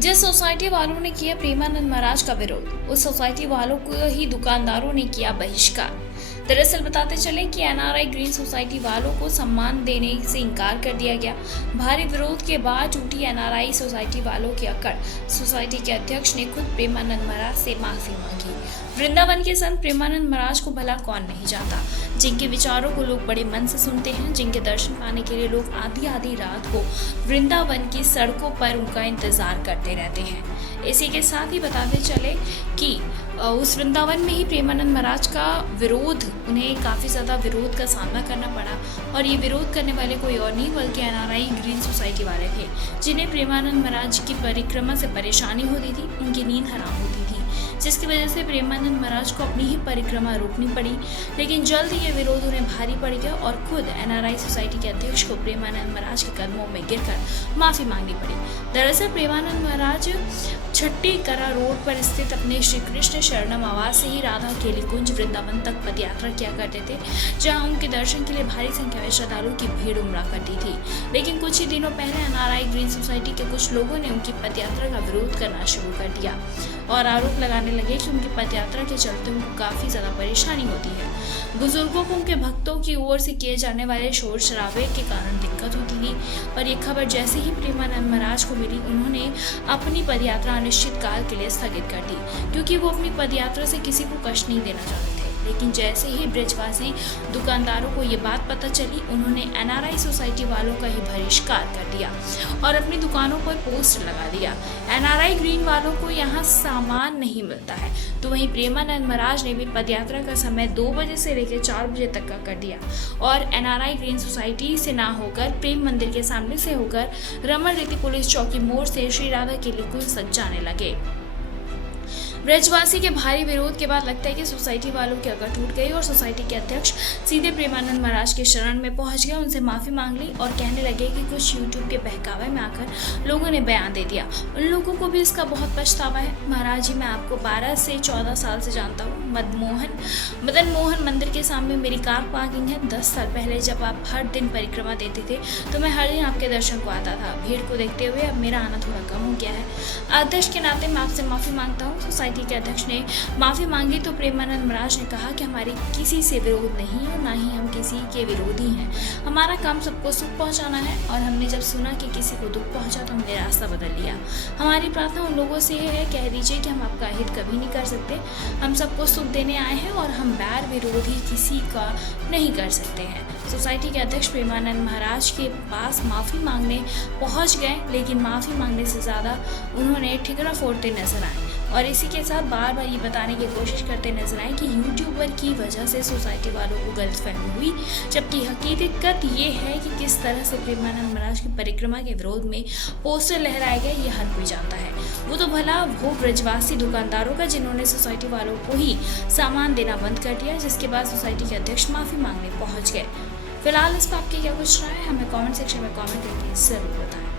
जिस सोसाइटी वालों ने किया प्रेमानंद महाराज का विरोध, उस सोसाइटी वालों को ही दुकानदारों ने किया बहिष्कार। दरअसल बताते चले कि एनआरआई ग्रीन सोसाइटी वालों को सम्मान देने से इनकार कर दिया गया। भारी विरोध के बाद टूटी एनआरआई सोसाइटी वालों की अकड़। सोसाइटी के अध्यक्ष ने खुद प्रेमानंद महाराज से माफी मांगी। वृंदावन के संत प्रेमानंद महाराज को भला कौन नहीं जानता, जिनके विचारों को लोग बड़े मन से सुनते हैं, जिनके दर्शन पाने के लिए लोग आधी रात को वृंदावन की सड़कों पर उनका इंतजार करते रहते हैं। इसी के साथ ही बताते चले कि उस वृंदावन में ही प्रेमानंद महाराज का विरोध, उन्हें काफ़ी ज़्यादा विरोध का सामना करना पड़ा। और ये विरोध करने वाले कोई और नहीं बल्कि एनआरआई ग्रीन सोसाइटी वाले थे, जिन्हें प्रेमानंद महाराज की परिक्रमा से परेशानी होती थी, उनकी नींद हराम होती थी, जिसकी वजह से प्रेमानंद महाराज को अपनी ही परिक्रमा रोकनी पड़ी। लेकिन जल्द ये विरोध उन्हें भारी पड़ गया और खुद एनआरआई सोसाइटी के अध्यक्ष को प्रेमानंद महाराज के कदमों में गिरकर माफी मांगनी पड़ी। दरअसल प्रेमानंद महाराज छट्टी करा रोड पर स्थित अपने श्री कृष्ण शरणम आवास से ही राधा केली कुंज वृंदावन तक पदयात्रा किया करते थे, जहां उनके दर्शन के लिए भारी संख्या में श्रद्धालुओं की भीड़ उमड़ा करती थी। लेकिन कुछ ही दिनों पहले एनआरआई ग्रीन सोसाइटी के कुछ लोगों ने उनकी पदयात्रा का विरोध करना शुरू कर दिया और आरोप लगाने लगे कि उनकी पदयात्रा के चलते उनको काफी ज्यादा परेशानी होती है। बुजुर्गों को उनके भक्तों की ओर से किए जाने वाले शोर शराबे के कारण दिक्कत होती थी। और ये खबर जैसे ही प्रेमानंद महाराज को मिली, उन्होंने अपनी पदयात्रा अनिश्चित काल के लिए स्थगित कर दी, क्योंकि वो अपनी पदयात्रा से किसी को कष्ट नहीं देना चाहते थे। लेकिन जैसे ही ब्रजवासी दुकानदारों को ये बात पता चली, उन्होंने एनआरआई सोसाइटी वालों का ही बहिष्कार कर दिया और अपनी दुकानों पर पोस्टर लगा दिया। एनआरआई ग्रीन वालों को यहाँ सामान नहीं मिलता है, तो वहीं प्रेमानंद महाराज ने भी पदयात्रा का समय 2 बजे से लेकर 4 बजे तक का कर दिया और एनआरआई ग्रीन सोसाइटी से ना होकर प्रेम मंदिर के सामने से होकर रमन रीति पुलिस चौकी मोड़ से श्री राधा केली कुंज तक जाने लगे। ब्रजवासी के भारी विरोध के बाद लगता है कि सोसाइटी वालों की अकड़ टूट गई और सोसाइटी के अध्यक्ष सीधे प्रेमानंद महाराज के शरण में पहुंच गए, उनसे माफी मांग ली और कहने लगे कि कुछ यूट्यूब के बहकावे में आकर लोगों ने बयान दे दिया। उन लोगों को भी इसका बहुत पछतावा है। महाराज जी, मैं आपको 12 से 14 साल से जानता हूँ। मदन मोहन मंदिर के सामने मेरी कार पार्किंग है। 10 साल पहले जब आप हर दिन परिक्रमा देते थे तो मैं हर दिन आपके दर्शन को आता था। भीड़ को देखते हुए अब मेरा आना थोड़ा कम हो गया है। अध्यक्ष के नाते मैं आपसे माफी मांगता हूँ। सोसाइटी के अध्यक्ष ने माफी मांगी तो प्रेमानंद महाराज ने कहा कि हमारी किसी से विरोध नहीं और ना ही हम किसी के विरोधी हैं। हमारा काम सबको सुख पहुंचाना है और हमने जब सुना कि किसी को दुख पहुंचा तो हमने रास्ता बदल लिया। हमारी प्रार्थना उन लोगों से है, कह दीजिए कि हम आपका हित कभी नहीं कर सकते। हम सबको सुख देने आए हैं और हम बैर विरोधी किसी का नहीं कर सकते हैं। सोसाइटी के अध्यक्ष प्रेमानंद महाराज के पास माफी मांगने पहुंच गए, लेकिन माफी मांगने से ज्यादा उन्होंने ठिकरा फोड़ते नजर आए और इसी के साथ बार बार ये बताने की कोशिश करते नजर आए कि यूट्यूबर की वजह से सोसाइटी वालों को गलतफहमी हुई, जबकि हकीकत ये है कि किस तरह से प्रेमानंद महाराज की परिक्रमा के विरोध में पोस्टर लहराए गए, ये हर कोई जानता है। वो तो भला वो ब्रजवासी दुकानदारों का जिन्होंने सोसाइटी वालों को ही सामान देना बंद कर दिया, जिसके बाद सोसाइटी के अध्यक्ष माफी मांगने पहुंच गए। फिलहाल इस पर आपकी क्या कुछ राय है, हमें कमेंट सेक्शन में कमेंट करके जरूर बताएं।